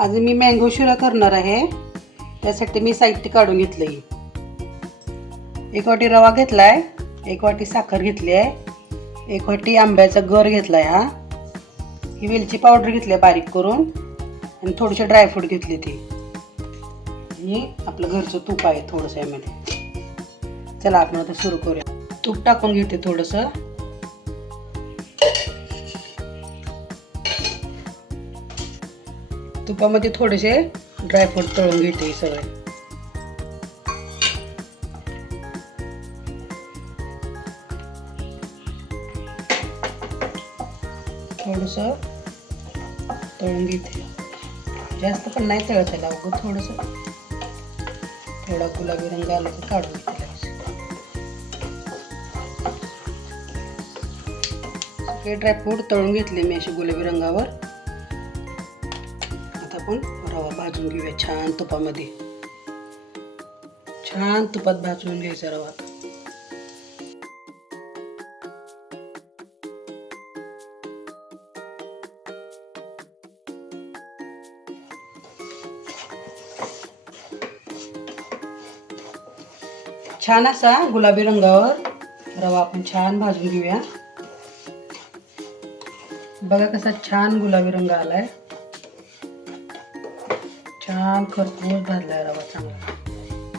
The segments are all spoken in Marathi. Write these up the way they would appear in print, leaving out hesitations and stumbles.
आज मी मँगो शिरा करणार आहे. त्यासाठी मी साहित्य काढून घेतलंय. 1 वाटी रवा घेतलाय, 1 वाटी साखर घेतली आहे, 1 वाटी आंब्याचा गर घेतलाय. ही वेलची पावडर घेतली बारीक करून आणि थोडेसे ड्रायफ्रूट घेतले ती. आणि आपलं घरचं तूप आहे थोडंसं यामध्ये. चला आपण आता सुरू करूया. तूप टाकून घेते थोडंसं. तुपामध्ये थोडेसे ड्रायफ्रूट तळून घेते सगळे. थोडंसं तळून घेते. जास्त पण नाही तळायला, अगं थोडंसं. थोडा गुलाबी रंग आला तर काढून घेते. सगळे ड्रायफ्रूट तळून घेतले मी असे गुलाबी रंगावर. आता आपण रवा भाजून घेऊया छान तुपामध्ये. छान तुपात भाजून घ्यायचा रवा. छान असा गुलाबी रंगावर रवा आपण छान भाजून घेऊया. बघा कसा छान गुलाबी रंग आलाय. छान खरपूस भाजलाय रवा चांगला.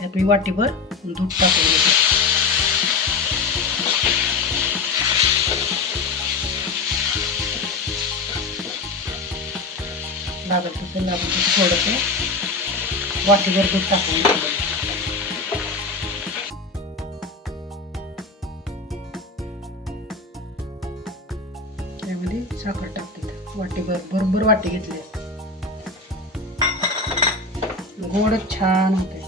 यात मी वाटीभर दूध टाकून घेते. लागत असेल थोडंसं वाटीभर दूध टाकून घेते. त्यामध्ये साखर टाकते. वाटीभर बरोबर वाटी घेतली. गोड छान होते.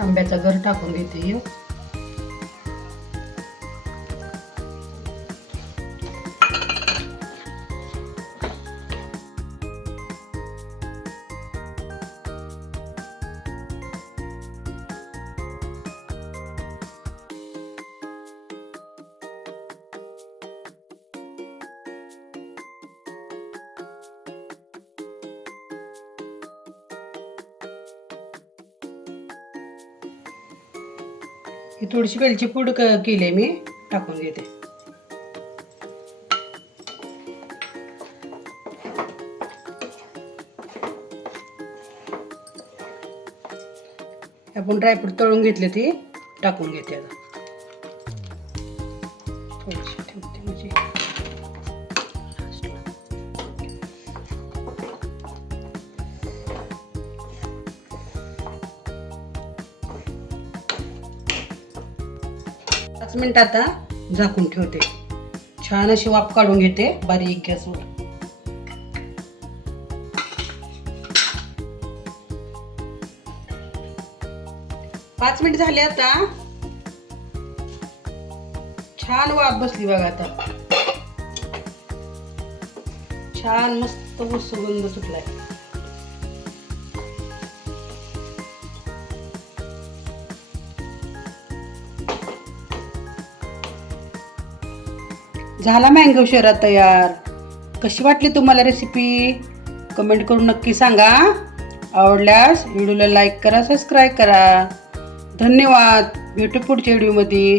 आंब्याचा गर टाकून घेते. ही थोडीशी वेलची पूड केली मी, टाकून घेते. आपण ड्रायफ्रूट तळून घेतले ती टाकून घेते. आता थोडीशी ठेवते म्हणजे 5 मिनिट आता झाकून ठेवते. छान अशी वाफ काढून घेते बारीक गॅसवर. पाच मिनिट झाले आता. छान वाफ बसली बघा. आता छान मस्त सुगंध सुटलाय. झाला मँगो शिरा तयार. कशी वाटली तुम्हाला रेसिपी? कमेंट करून नक्की सांगा. आवडल्यास व्हिडिओला लाईक करा, सबस्क्राईब करा. धन्यवाद. भेटू पुढच्या व्हिडिओमध्ये.